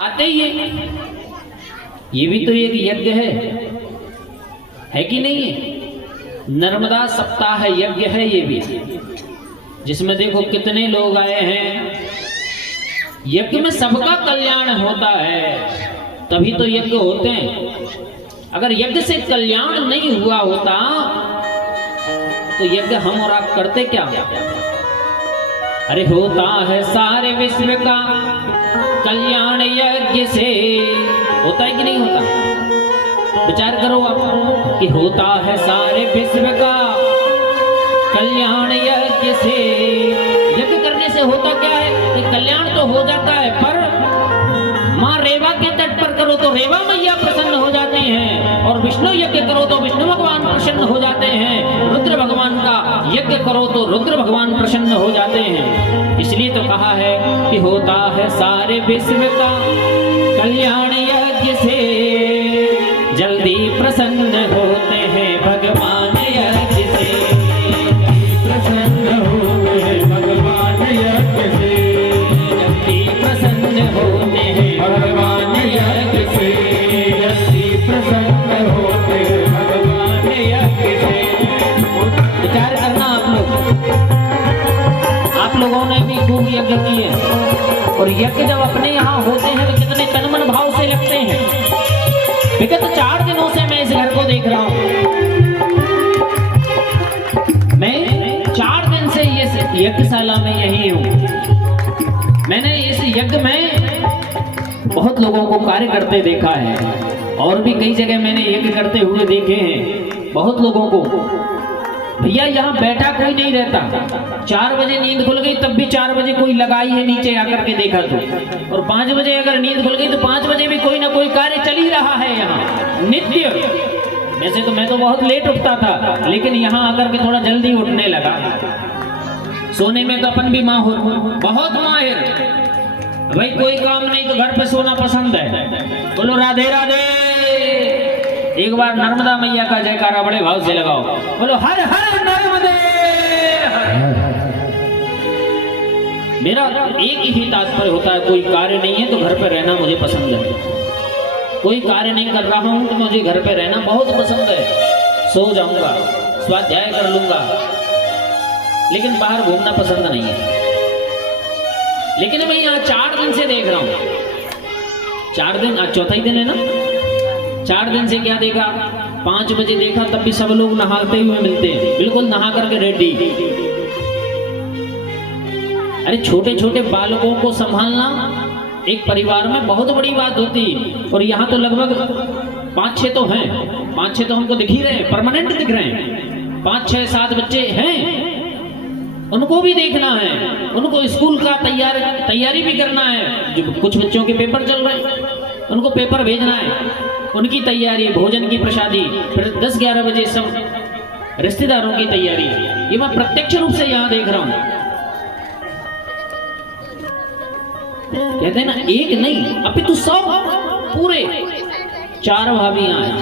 आते ही ये भी तो एक यज्ञ है कि नहीं है। नर्मदा सप्ताह यज्ञ है ये भी, जिसमें देखो कितने लोग आए हैं। यज्ञ में सबका कल्याण होता है, तभी तो यज्ञ होते हैं। अगर यज्ञ से कल्याण नहीं हुआ होता तो यज्ञ हम और आप करते क्या? अरे होता है सारे विश्व का कल्याण यज्ञ से, होता है कि नहीं होता? विचार करो आप कि होता है सारे विश्व का कल्याण यज्ञ से। यज्ञ करने से होता क्या है कि कल्याण तो हो जाता है, पर माँ रेवा के तट पर करो तो रेवा मैया प्रसन्न हो जाते हैं, और विष्णु यज्ञ करो तो विष्णु भगवान प्रसन्न हो जाते हैं, रुद्र भगवान का यज्ञ करो तो रुद्र भगवान प्रसन्न हो जाते हैं। इसलिए तो कहा है कि होता है सारे विश्व का कल्याण यज्ञ से, जल्दी प्रसन्न होते हैं भगवान यज्ञ से, प्रसन्न होते हैं भगवान यज्ञ से, जल्दी प्रसन्न होते हैं भगवान यज्ञ से, जल्दी प्रसन्न होते हैं भगवान यज्ञ से। विचार करना आप लोगों ने भी खूब यज्ञ किए, और यज्ञ जब अपने यहाँ होते हैं तो कितने तन मन भाव से लगते हैं। विगत 4 दिनों से मैं इस घर को देख रहा हूँ। मैं 4 दिन से ये यज्ञशाला में यही हूँ। मैंने इस यज्ञ में बहुत लोगों को कार्य करते देखा है, और भी कई जगह मैंने यज्ञ करते हुए देखे हैं बहुत लोगों को। भैया यहाँ बैठा कोई नहीं रहता। 4 बजे नींद खुल गई तब भी 4 बजे कोई लगाई है नीचे आकर के देखा तो, और 5 बजे अगर नींद खुल गई तो 5 बजे भी कोई ना कोई कार्य चल ही रहा है यहाँ नित्य। वैसे तो मैं तो बहुत लेट उठता था, लेकिन यहाँ आकर के थोड़ा जल्दी उठने लगा। सोने में तो अपन भी माहिर, बहुत माहिर। भाई कोई काम नहीं तो घर पे सोना पसंद है। बोलो राधे राधे। एक बार नर्मदा मैया का जयकारा बड़े भाव से लगाओ। बोलो हर हर नर्मदे। मेरा एक ही तात्पर्य होता है, कोई कार्य नहीं है तो घर पे रहना मुझे पसंद है। कोई कार्य नहीं कर रहा हूं तो मुझे घर पे रहना बहुत पसंद है। सो जाऊंगा, स्वाध्याय कर लूंगा, लेकिन बाहर घूमना पसंद नहीं है। लेकिन मैं यहाँ 4 दिन से देख रहा हूँ। 4 दिन, आज चौथा ही दिन है ना। 4 दिन से क्या देखा? 5 बजे देखा तब भी सब लोग नहाते हुए मिलते हैं, बिल्कुल नहा करके रेडी। अरे छोटे छोटे बालकों को संभालना एक परिवार में बहुत बड़ी बात होती है। और यहाँ तो लगभग 5-6 तो हैं, 5-6 तो हमको दिख ही रहे हैं, परमानेंट दिख रहे हैं। 5-6-7 बच्चे हैं, उनको भी देखना है, उनको स्कूल का तैयारी भी करना है। जो कुछ बच्चों के पेपर चल रहे हैं उनको पेपर भेजना है, उनकी तैयारी, भोजन की प्रसादी, फिर 10-11 बजे सब रिश्तेदारों की तैयारी। ये मैं प्रत्यक्ष रूप से यहाँ देख रहा हूँ। कहते हैं ना, एक नहीं अपितु 100 पूरे 4 भाभियां हैं,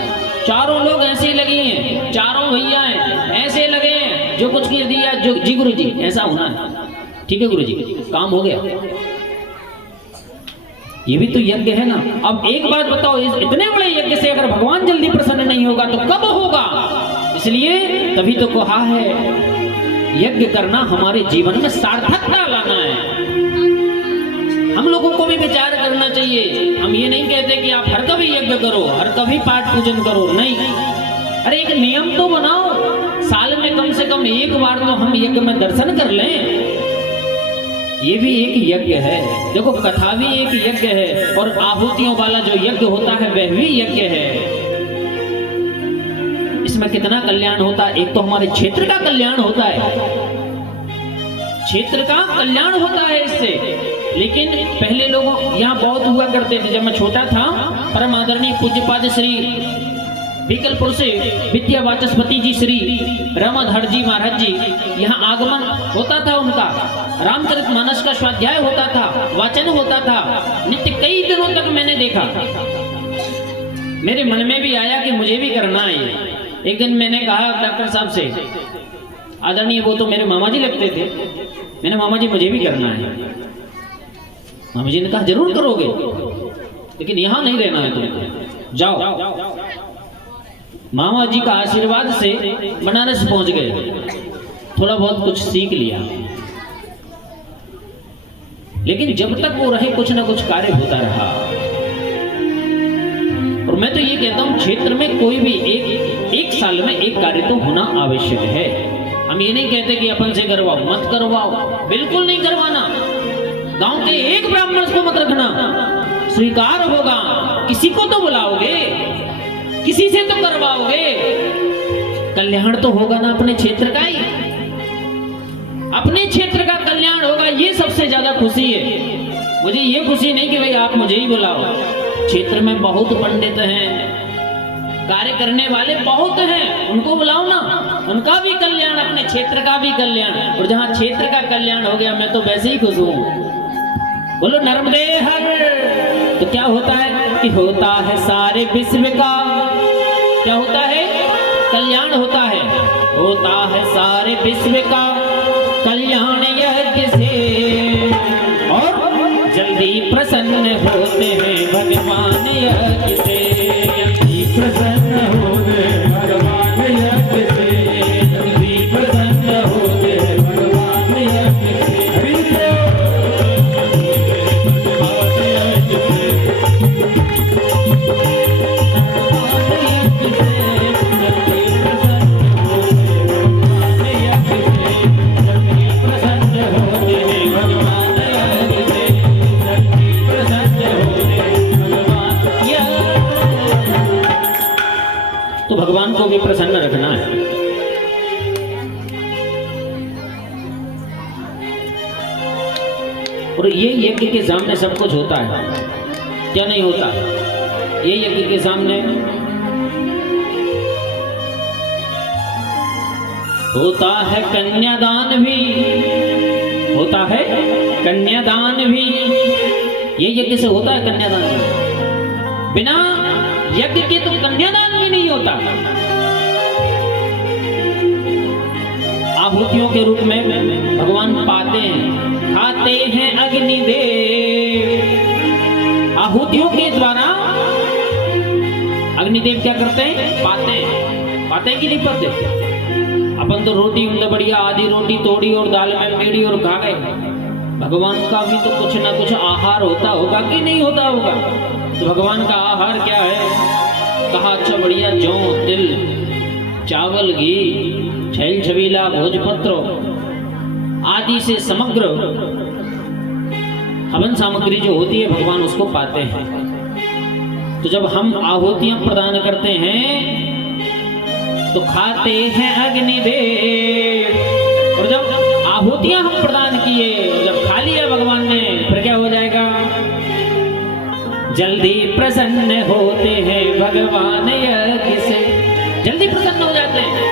चारों लोग ऐसे लगी हैं, चारों भैया हैं ऐसे लगे हैं, जो कुछ कर दिया जो जी गुरु जी ऐसा होना है। ठीक है गुरु जी, काम हो गया। ये भी तो यज्ञ है ना। अब एक बात बताओ, इस इतने बड़े यज्ञ से अगर भगवान जल्दी प्रसन्न नहीं होगा तो कब होगा? इसलिए तभी तो कहा है यज्ञ करना हमारे जीवन में सार्थकता लाना है। हम लोगों को भी विचार करना चाहिए। हम ये नहीं कहते कि आप हर कभी यज्ञ करो, हर कभी पाठ पूजन करो, नहीं। अरे एक नियम तो बनाओ, साल में कम से कम एक बार तो हम यज्ञ में दर्शन कर लें। ये भी एक यज्ञ है। देखो कथा भी एक यज्ञ है, और आहुतियों वाला जो यज्ञ होता है वह भी यज्ञ है। इसमें कितना कल्याण होता है। एक तो हमारे क्षेत्र का कल्याण होता है, क्षेत्र का कल्याण होता है इससे। लेकिन पहले लोगों यहाँ बहुत हुआ करते थे। जब मैं छोटा था, परम आदरणीय पूज्यपाद श्री बीकलपुर से विद्या वाचस्पति जी श्री रामाधर जी महाराज जी यहाँ आगमन होता था उनका। रामचरितमानस का स्वाध्याय होता था, वाचन होता था नित्य। कई दिनों तक मैंने देखा। मेरे मन में भी आया कि मुझे भी करना है। एक दिन मैंने कहा डॉक्टर साहब से, आदरणीय, वो तो मेरे मामा जी लगते थे, मैंने मामा जी मुझे भी करना है। मामी जी ने कहा जरूर करोगे। लेकिन यहां नहीं रहना है तुमको, जाओ। मामा जी का आशीर्वाद से बनारस पहुंच गए, थोड़ा बहुत कुछ सीख लिया, लेकिन जब तक वो रहे कुछ ना कुछ कार्य होता रहा। और मैं तो ये कहता हूं क्षेत्र में कोई भी एक साल में एक कार्य तो होना आवश्यक है। हम ये नहीं कहते कि अपन से करवाओ, मत करवाओ, बिल्कुल नहीं करवाना। गांव के एक ब्राह्मण को मत रखना, स्वीकार होगा, किसी को तो बुलाओगे, किसी से तो करवाओगे, कल्याण तो होगा ना अपने क्षेत्र का ही, अपने क्षेत्र का कल्याण होगा, ये सबसे ज्यादा खुशी है। मुझे ये खुशी नहीं कि भाई आप मुझे ही बुलाओ, क्षेत्र में बहुत पंडित हैं, कार्य करने वाले बहुत हैं, उनको बुलाओ ना, उनका भी कल्याण, अपने क्षेत्र का भी कल्याण। और जहां क्षेत्र का कल्याण हो गया मैं तो वैसे ही खुश हूं। बोलो नर्मदे हर। तो क्या होता है कि होता है सारे विश्व का, क्या होता है, कल्याण होता है सारे विश्व का कल्याण यज्ञ से, और जल्दी प्रसन्न होते हैं भगवान यज्ञ से, जल्दी प्रसन्न होते हैं भगवान यज्ञ से, जल्दी प्रसन्न होते हैं भगवान यज्ञ से। तो भगवान को भी प्रसन्न रखना है। और ये यज्ञ के सामने सब कुछ होता है, क्या नहीं होता? ये यज्ञ के सामने होता है कन्यादान भी, होता है कन्यादान भी। ये यज्ञ से होता है कन्यादान भी, बिना यज्ञ के तो कन्यादान भी नहीं होता। आहुतियों के रूप में भगवान पाते हैं, खाते हैं अग्निदेव। आहुतियों के द्वारा अग्निदेव क्या करते हैं, पाते हैं। पाते हैं कि नहीं पाते? अपन तो रोटी उनसे बढ़िया आधी रोटी तोड़ी और दाल में मेड़ी और खा गए। भगवान का भी तो कुछ ना कुछ आहार होता होगा कि नहीं होता होगा? तो भगवान का आहार क्या है? कहा अच्छा बढ़िया जौ तिल चावल घी छैल छबीला भोजपत्र आदि से समग्र हवन सामग्री जो होती है भगवान उसको पाते हैं। तो जब हम आहुतियां प्रदान करते हैं तो खाते हैं अग्निदेव। और जब आहुतियां हम प्रदान किए, जब खा लिया भगवान ने, फिर क्या हो जाएगा? जल्दी प्रसन्न होते हैं भगवान यज्ञ से, जल्दी प्रसन्न हो जाते हैं।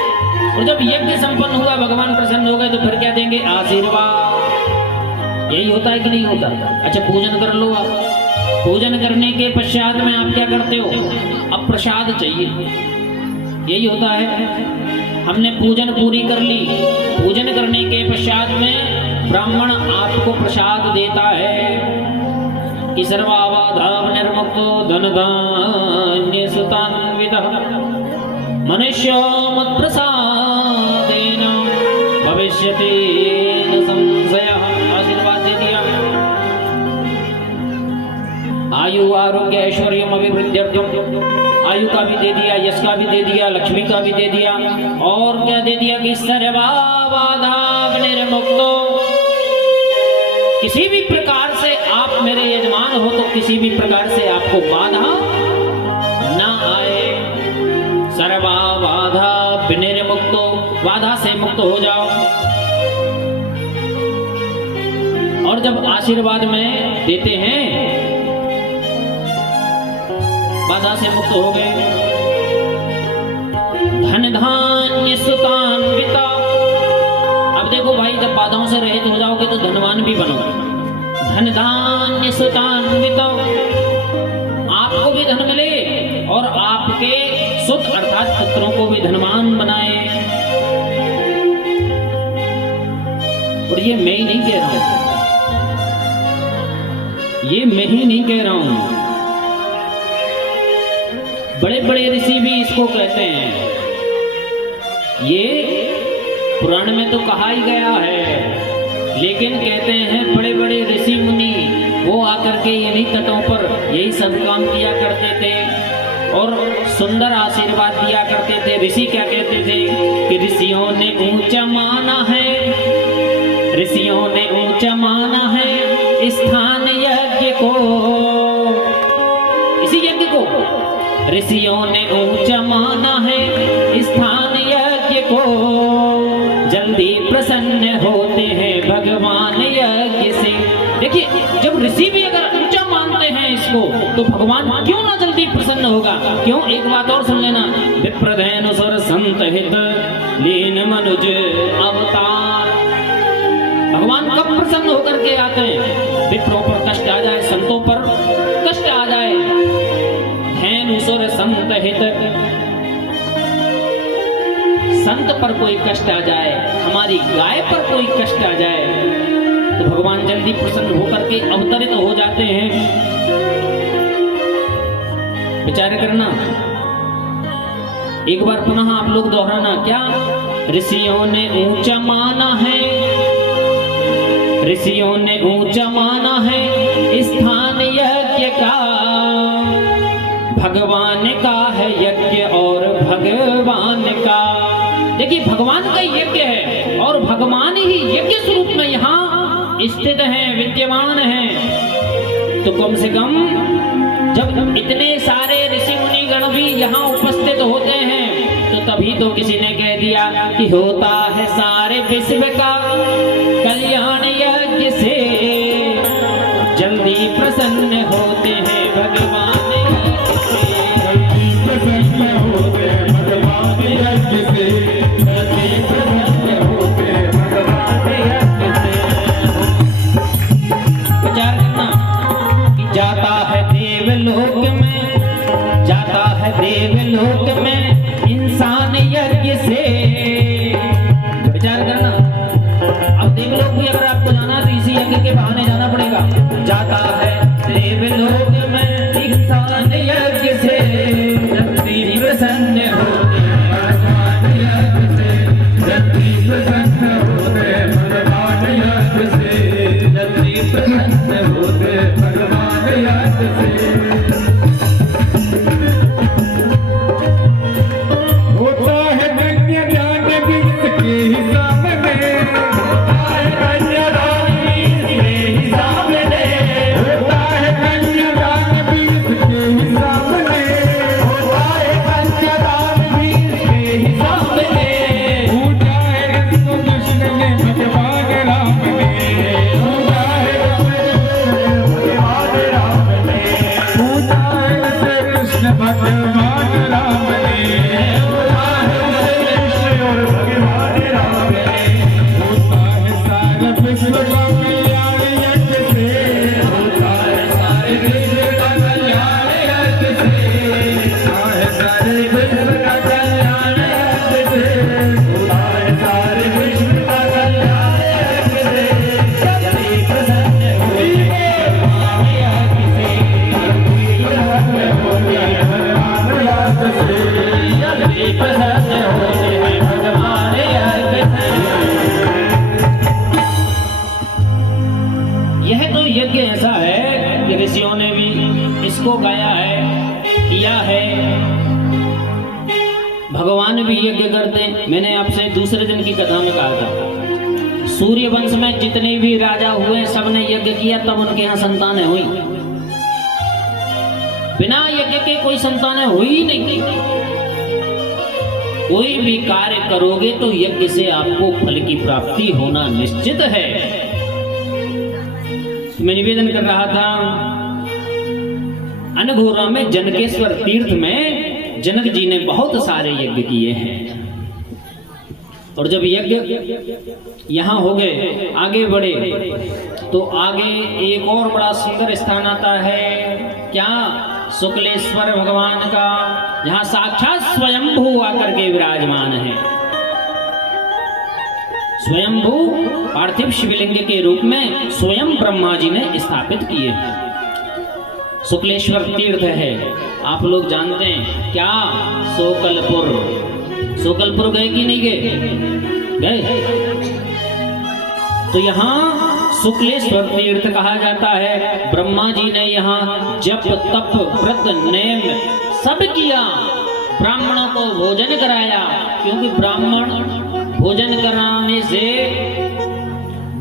और जब यज्ञ संपन्न हुआ, भगवान प्रसन्न हो गए, तो फिर क्या देंगे? आशीर्वाद। यही होता है कि नहीं होता? अच्छा पूजन कर लो आप, पूजन करने के पश्चात में आप क्या करते हो? अब प्रसाद चाहिए, यही होता है। हमने पूजन पूरी कर ली, पूजन करने के पश्चात में ब्राह्मण आपको प्रसाद देता है कि सर्वाबाधा निर्मुक्तो धन धान्य सुतान्वितः मनुष्यो मत्प्रसादेन भविष्यति न संशयः। आशीर्वाद दे दिया, आयु आरोग्य ऐश्वर्य अभिवृद्ध्यर्थम, आयु का भी दे दिया, यश का भी दे दिया, लक्ष्मी का भी दे दिया, और क्या दे दिया कि सर्वाबाधा निर्मुक्तो, किसी भी प्रकार से आप मेरे यजमान हो तो किसी भी प्रकार से आपको बाधा ना आए। सर्वा बाधा विनिर्मुक्तो, बाधा से मुक्त हो जाओ। और जब आशीर्वाद में देते हैं, बाधा से मुक्त हो गए, धन धान्य सुतान्विता। अब देखो भाई, जब बाधाओं से रहित हो जाओगे तो धनवान भी बनोगे। धन धान्य सुतान्विता, आपको भी धन मिले और आपके सुत अर्थात पुत्रों को भी धनवान बनाए। और ये मैं ही नहीं कह रहा हूं, ये मैं ही नहीं कह रहा हूं, बड़े बड़े ऋषि भी इसको कहते हैं। ये पुराण में तो कहा ही गया है, लेकिन कहते हैं बड़े बड़े ऋषि मुनि वो आकर के इन्हीं तटों पर यही सब काम किया करते थे और सुंदर आशीर्वाद दिया करते थे। ऋषि क्या कहते थे कि ऋषियों ने ऊंचा माना है, ऋषियों ने ऊंचा माना है स्थान यज्ञ को, इसी यज्ञ को ऋषियों ने ऊंचा माना है स्थान यज्ञ को, जल्दी प्रसन्न होते हैं भगवान यज्ञ से। देखिए, जब ऋषि भी अगर ऊंचा मानते हैं इसको, तो भगवान क्यों ना जल्दी प्रसन्न होगा। क्यों, एक बात और सुन लेना, विप्रधेनु सुर संत हित लीन मनुज अवतार। भगवान कब प्रसन्न होकर के आते हैं, विप्रों पर कष्ट आ जाए, संतों पर कष्ट आ जाए। धेनु सुर संत हित, संत पर कोई कष्ट आ जाए, हमारी गाय पर कोई कष्ट आ जाए, तो भगवान जल्दी प्रसन्न होकर के अवतरित हो जाते हैं। विचार करना, एक बार पुनः आप लोग दोहराना, क्या ऋषियों ने ऊंचा माना है, ऋषियों ने ऊंचा माना है स्थान यज्ञ का, भगवान का है यज्ञ और भगवान का। देखिए, भगवान का यज्ञ है और भगवान ही यज्ञ स्वरूप में यहाँ स्थित हैं, विद्यमान हैं। तो कम से कम जब इतने सारे ऋषि मुनि गण भी यहाँ उपस्थित होते हैं, तो तभी तो किसी ने कह दिया कि होता है सारे विश्व का कल्याण यज्ञ से, जल्दी प्रसन्न होते हैं भगवान यज्ञ से, जल्दी प्रसन्न होते हैं भगवान यज्ञ से, जल्दी प्रसन्न होते हैं भगवान यज्ञ से। विचार करना कि जाता है देवलोक में, जाता है देवलोक में इंसान यज्ञ से। विचार करना, अब देवलोक भी अगर आपको जाना तो इसी यज्ञ के बहाने जाना पड़ेगा। जाता है देवलोक में इंसान यज्ञ से, जल्दी प्रसन्न होते भगवान यज्ञ से, जल्दी प्रसन्न होते भगवान यज्ञ से, जल्दी प्रसन्न होते भगवान यज्ञ से। होता है कन्या दान भी इसके हिसाब में, होता है कन्या दान भी इसके हिसाब में, होता है कन्या दान भी इसके हिसाब में, होता है कन्या दान भी इसके हिसाब में। पूजा है इसको कृष्ण ने भगवान राम ने, पूजा है भगवान राम ने, पूजा है कृष्ण भगवान राम ने, पूजा है कृष्ण और भगवान राम ने। होता है सारे विश्व का कल्याण यज्ञ से, होता है सारे विश्व का कल्याण यज्ञ से, होता है सारे विश्व का कल्याण यज्ञ से, होता है सारे विश्व का कल्याण यज्ञ से, जल्दी प्रसन्न होते भगवान यज्ञ से, जल्दी प्रसन्न होते भगवान यज्ञ से, जल्दी प्रसन्न होते भगवान यज्ञ से। यह तो यज्ञ ऐसा है कि ऋषियों ने भी इसको गाया है, किया है। भगवान भी यज्ञ करते। मैंने आपसे दूसरे दिन की कथा में कहा था, सूर्य वंश में जितने भी राजा हुए सबने यज्ञ किया, तब उनके यहाँ संतानें हुई। बिना यज्ञ के कोई संतानें हुई ही नहीं। कोई भी कार्य करोगे तो यज्ञ से आपको फल की प्राप्ति होना निश्चित है। मैं निवेदन कर रहा था, अनघोरा में जनकेश्वर तीर्थ में जनक जी ने बहुत सारे यज्ञ किए हैं। और जब यज्ञ यहाँ हो गए, आगे बढ़े, तो आगे एक और बड़ा सुंदर स्थान आता है, क्या, शुक्लेश्वर भगवान का, जहाँ साक्षात स्वयंभू आकर के विराजमान है। स्वयंभू पार्थिव शिवलिंग के रूप में स्वयं ब्रह्मा जी ने स्थापित किए। शुक्लेश्वर तीर्थ है, आप लोग जानते हैं क्या? सोकलपुर गए कि नहीं गए? तो यहाँ शुक्लेश्वर तीर्थ कहा जाता है। ब्रह्मा जी ने यहाँ जप तप व्रत नेम सब किया, ब्राह्मणों को भोजन कराया, क्योंकि ब्राह्मण भोजन कराने से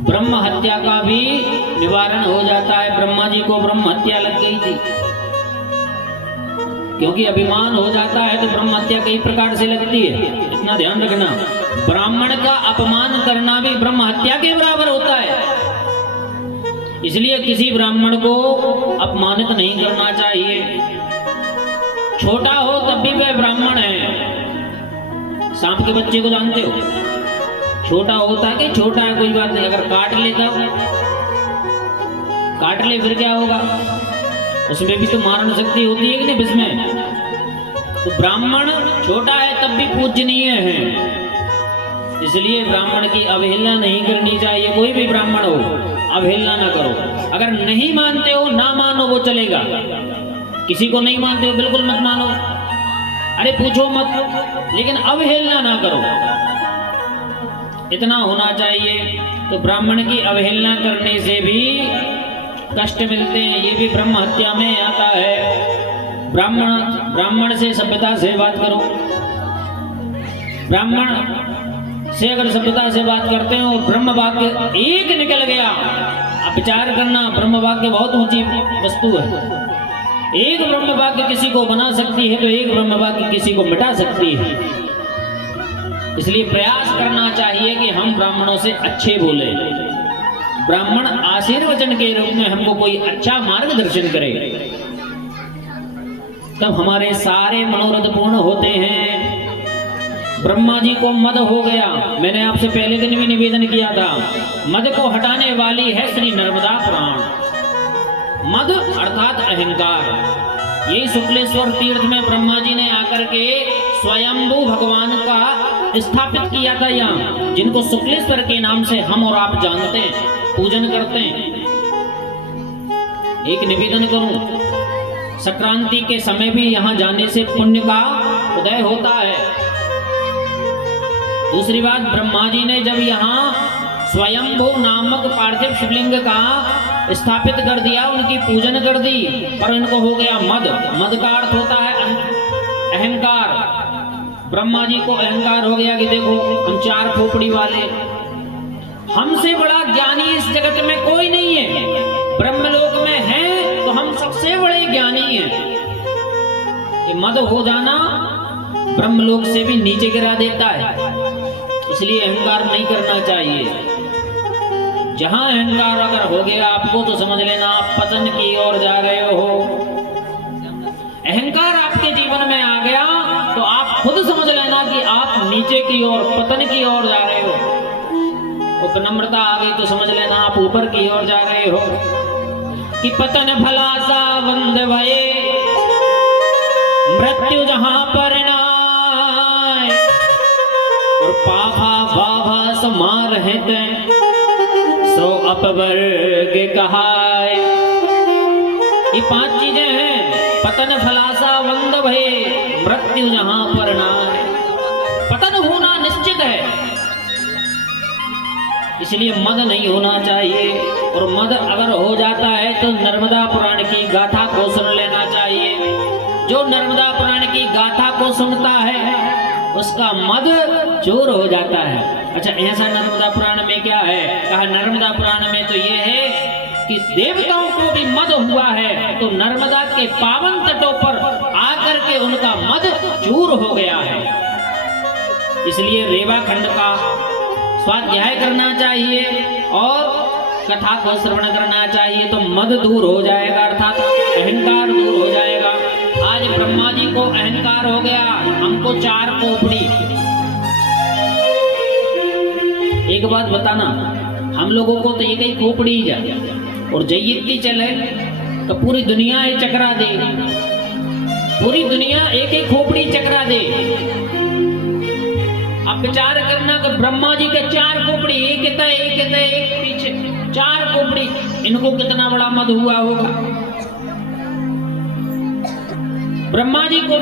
ब्रह्म हत्या का भी निवारण हो जाता है। ब्रह्मा जी को ब्रह्म हत्या लग गई थी, क्योंकि अभिमान हो जाता है तो ब्रह्म हत्या कई प्रकार से लगती है, इतना ध्यान रखना। ब्राह्मण का अपमान करना भी ब्रह्म हत्या के बराबर होता है, इसलिए किसी ब्राह्मण को अपमानित नहीं करना चाहिए। छोटा हो तब भी वह ब्राह्मण है। सांप के बच्चे को जानते हो, छोटा होता है कि छोटा है कोई बात नहीं, अगर काट लेता हो, काट ले फिर क्या होगा? उसमें भी तो मारण शक्ति होती है कि नहीं इसमें? तो ब्राह्मण छोटा है तब भी पूजनीय है, इसलिए ब्राह्मण की अवहेलना नहीं करनी चाहिए। कोई भी ब्राह्मण हो अवहेलना ना करो। अगर नहीं मानते हो ना मानो, वो चलेगा। किसी को नहीं मानते हो बिल्कुल मत मानो, अरे पूछो मत, लेकिन अवहेलना ना करो, इतना होना चाहिए। तो ब्राह्मण की अवहेलना करने से भी कष्ट मिलते हैं, ये भी ब्रह्म हत्या में आता है। ब्राह्मण से सभ्यता से बात करो। ब्राह्मण से अगर सभ्यता से बात करते हो, ब्रह्म वाक्य एक निकल गया, अब विचार करना, ब्रह्म वाक्य बहुत ऊंची वस्तु है। एक ब्रह्म वाक्य किसी को बना सकती है, तो एक ब्रह्म वाक्य किसी को मिटा सकती है। इसलिए प्रयास करना चाहिए कि हम ब्राह्मणों से अच्छे बोले, ब्राह्मण आशीर्वचन के रूप में हमको कोई अच्छा मार्गदर्शन करे, तब हमारे सारे मनोरथ पूर्ण होते हैं। ब्रह्मा जी को मद हो गया, मैंने आपसे पहले दिन भी निवेदन किया था, मद को हटाने वाली है श्री नर्मदा पुराण। मद अर्थात अहंकार। यही शुक्लेश्वर तीर्थ में ब्रह्मा जी ने आकर के स्वयंभू भगवान का स्थापित किया था यहाँ, जिनको शुक्लेश्वर के नाम से हम और आप जानते हैं, पूजन करते हैं। एक निवेदन करूं, संक्रांति के समय भी यहाँ जाने से पुण्य का उदय होता है। दूसरी बात, ब्रह्मा जी ने जब यहाँ स्वयंभू नामक पार्थिव शिवलिंग का स्थापित कर दिया, उनकी पूजन कर दी, पर इनको हो गया मद। मद का अर्थ होता है अहंकार। ब्रह्मा जी को अहंकार हो गया कि देखो हम चार खोपड़ी वाले, हमसे बड़ा ज्ञानी इस जगत में कोई नहीं है, ब्रह्मलोक में है तो हम सबसे बड़े ज्ञानी हैं। ये मद हो जाना ब्रह्मलोक से भी नीचे गिरा देता है, इसलिए अहंकार नहीं करना चाहिए। जहां अहंकार अगर हो गया आपको, तो समझ लेना आप पतन की ओर जा रहे हो। अहंकार आपके जीवन में आ गया तो आप खुद समझ लेना कि आप नीचे की ओर, पतन की ओर जा रहे हो। और विनम्रता आ गई तो समझ लेना आप ऊपर की ओर जा रहे हो। कि पतन भला सा वंद भये, मृत्यु जहां पर नाय, और पाभा बाभा समार है सो अपवर्ग कहाय। ये पांच चीजें हैं, पतन फलासा वंद भय, मृत्यु जहां पर नाय। पतन होना निश्चित है, इसलिए मद नहीं होना चाहिए। और मद अगर हो जाता है तो नर्मदा पुराण की गाथा को सुन लेना चाहिए। जो नर्मदा पुराण की गाथा को सुनता है उसका मद चूर हो जाता है। अच्छा, ऐसा नर्मदा पुराण में क्या है? कहा नर्मदा पुराण में तो ये है कि देवताओं को भी मद हुआ है, तो नर्मदा के पावन तटों पर आकर के उनका मद चूर हो गया है। इसलिए रेवा खंड का स्वाध्याय करना चाहिए और कथा को श्रवण करना चाहिए, तो मद दूर हो जाएगा, अर्थात अहंकार दूर हो जाएगा। आज ब्रह्मा जी को अहंकार हो गया, हमको चार खोपड़ी। एक बात बताना, हम लोगों को तो एक ही खोपड़ी ही जाए, और जयित्ती चले तो पूरी दुनिया ही चकरा दे, पूरी दुनिया एक एक खोपड़ी चकरा दे। अब विचार करना कि ब्रह्मा जी के चार खोपड़ी, एक पीछे चार खोपड़ी, इनको कितना बड़ा मद हुआ होगा। ब्रह्मा जी को